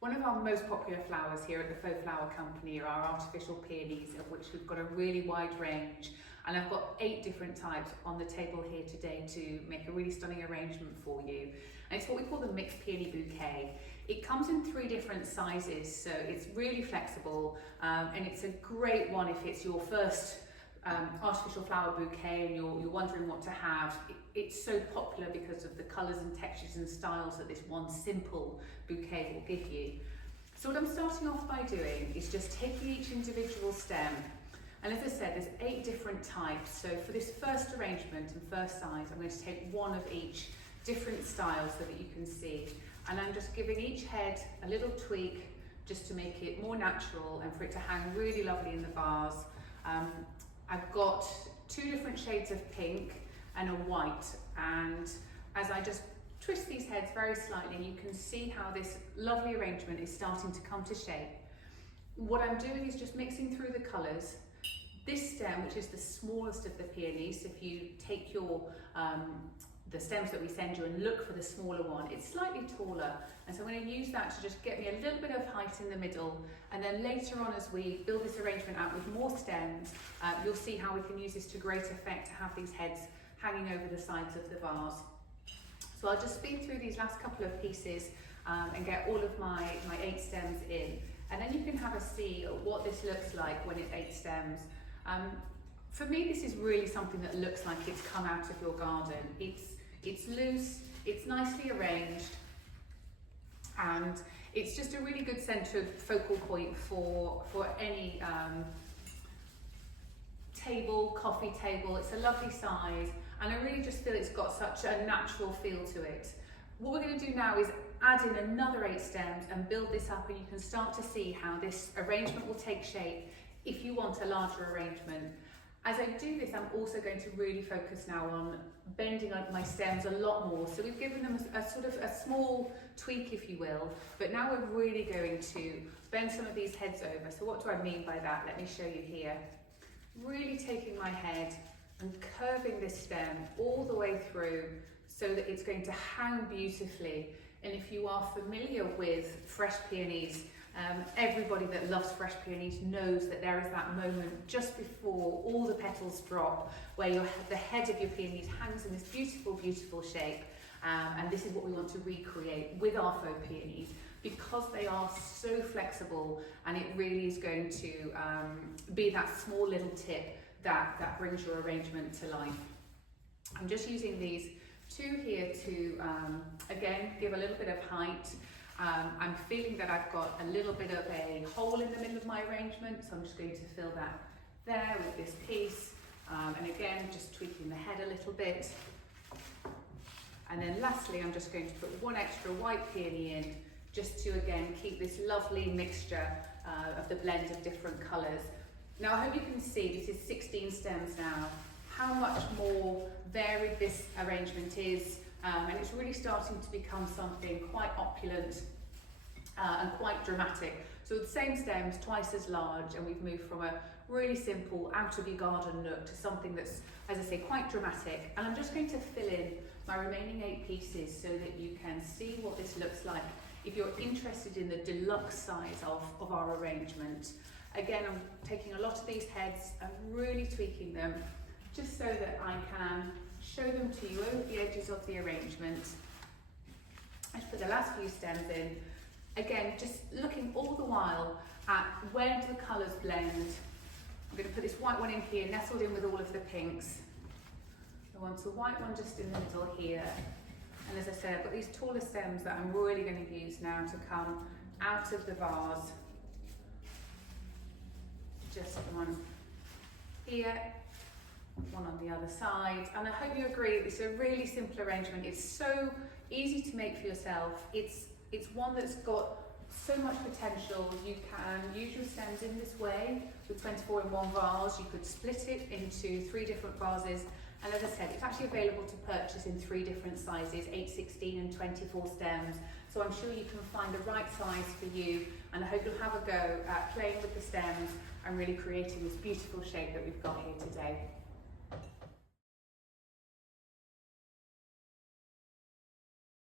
One of our most popular flowers here at the Faux Flower Company are our artificial peonies, of which we've got a really wide range. And I've got 8 different types on the table here today to make a really stunning arrangement for you. And it's what we call the mixed peony bouquet. It comes in 3 different sizes, so it's really flexible, and it's a great one if it's your first artificial flower bouquet and you're wondering what to have. It's so popular because of the colours and textures and styles that this one simple bouquet will give you. So what I'm starting off by doing is just taking each individual stem, and as I said, there's 8 different types. So for this first arrangement and first size, I'm going to take one of each different styles so that you can see, and I'm just giving each head a little tweak just to make it more natural and for it to hang really lovely in the vase. I've got 2 different shades of pink and a white, and as I just twist these heads very slightly, you can see how this lovely arrangement is starting to come to shape. What I'm doing is just mixing through the colours. This stem, which is the smallest of the peonies, if you take your the stems that we send you and look for the smaller one, it's slightly taller, and so I'm going to use that to just get me a little bit of height in the middle, and then later on as we build this arrangement out with more stems, you'll see how we can use this to great effect to have these heads hanging over the sides of the vase. So I'll just speed through these last couple of pieces and get all of my 8 stems in, and then you can have a see at what this looks like when it's 8 stems. For me, this is really something that looks like it's come out of your garden. It's loose, it's nicely arranged, and it's just a really good centre focal point for any table, coffee table. It's a lovely size, and I really just feel it's got such a natural feel to it. What we're going to do now is add in another 8 stems and build this up, and you can start to see how this arrangement will take shape if you want a larger arrangement. As I do this, I'm also going to really focus now on bending up my stems a lot more. So we've given them a sort of a small tweak, if you will, but now we're really going to bend some of these heads over. So what do I mean by that? Let me show you here. Really taking my head and curving this stem all the way through so that it's going to hang beautifully. And if you are familiar with fresh peonies, everybody that loves fresh peonies knows that there is that moment just before all the petals drop where the head of your peonies hangs in this beautiful, beautiful shape. And this is what we want to recreate with our faux peonies, because they are so flexible, and it really is going to be that small little tip that brings your arrangement to life. I'm just using these 2 here to, again, give a little bit of height. I'm feeling that I've got a little bit of a hole in the middle of my arrangement, so I'm just going to fill that there with this piece. And again, just tweaking the head a little bit. And then lastly, I'm just going to put 1 extra white peony in, just to again keep this lovely mixture of the blend of different colours. Now I hope you can see this is 16 stems now, how much more varied this arrangement is. And it's really starting to become something quite opulent and quite dramatic. So the same stems, twice as large, and we've moved from a really simple out of your garden look to something that's, as I say, quite dramatic. And I'm just going to fill in my remaining 8 pieces so that you can see what this looks like if you're interested in the deluxe size of our arrangement. Again, I'm taking a lot of these heads and really tweaking them just so that I can show them to you over the edges of the arrangement. I put the last few stems in. Again, just looking all the while at where do the colours blend. I'm going to put this white one in here, nestled in with all of the pinks. I want a white one just in the middle here. And as I said, I've got these taller stems that I'm really going to use now to come out of the vase. Just one here, one on the other side, and I hope you agree it's a really simple arrangement. It's so easy to make for yourself. It's one that's got so much potential. You can use your stems in this way with 24 in one vase. You could split it into 3 different vases, and as I said, it's actually available to purchase in 3 different sizes, 8, 16 and 24 stems. So I'm sure you can find the right size for you, and I hope you'll have a go at playing with the stems and really creating this beautiful shape that we've got here today.